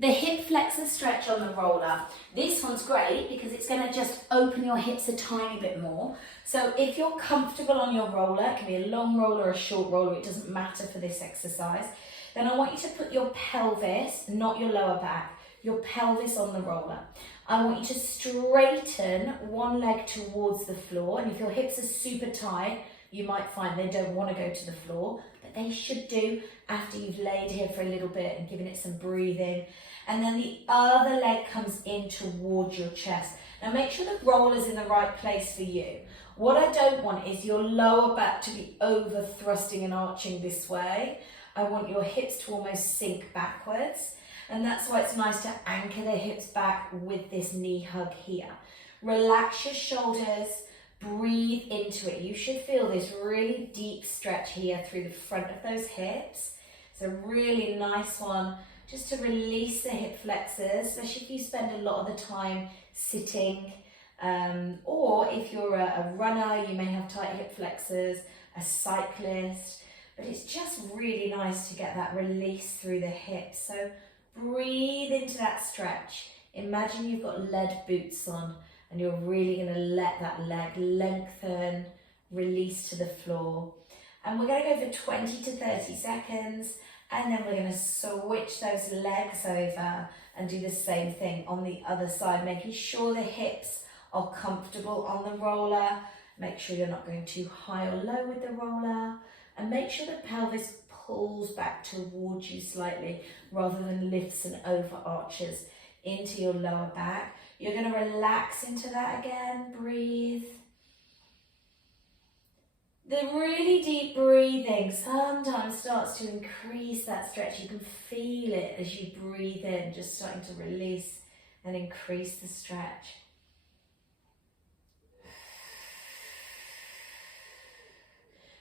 The hip flexor stretch on the roller. This one's great because it's going to just open your hips a tiny bit more. So if you're comfortable on your roller, it can be a long roller or a short roller, it doesn't matter for this exercise, then I want you to put your pelvis, not your lower back, your pelvis on the roller. I want you to straighten one leg towards the floor, and if your hips are super tight, you might find they don't want to go to the floor, but they should do after you've laid here for a little bit and given it some breathing. And then the other leg comes in towards your chest. Now make sure the roller's in the right place for you. What I don't want is your lower back to be over thrusting and arching this way. I want your hips to almost sink backwards. And that's why it's nice to anchor the hips back with this knee hug here. Relax your shoulders. Breathe into it. You should feel this really deep stretch here through the front of those hips. It's a really nice one just to release the hip flexors, especially if you spend a lot of the time sitting, or if you're a runner, you may have tight hip flexors, a cyclist, but it's just really nice to get that release through the hips. So breathe into that stretch. Imagine you've got lead boots on, and you're really going to let that leg lengthen, release to the floor. And we're going to go for 20 to 30 seconds, and then we're going to switch those legs over and do the same thing on the other side, making sure the hips are comfortable on the roller. Make sure you're not going too high or low with the roller, and make sure the pelvis pulls back towards you slightly rather than lifts and overarches into your lower back. You're going to relax into that again, breathe. The really deep breathing sometimes starts to increase that stretch. You can feel it as you breathe in, just starting to release and increase the stretch.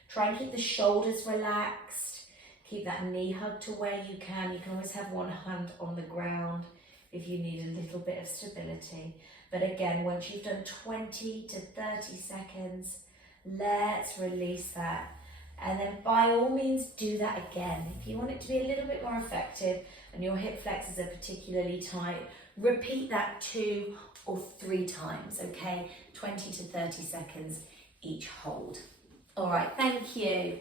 Try and keep the shoulders relaxed. Keep that knee hug to where you can. You can always have one hand on the ground if you need a little bit of stability. But again, once you've done 20 to 30 seconds, let's release that. And then by all means, do that again. If you want it to be a little bit more effective and your hip flexors are particularly tight, repeat that 2 or 3 times, okay? 20 to 30 seconds each hold. All right, thank you.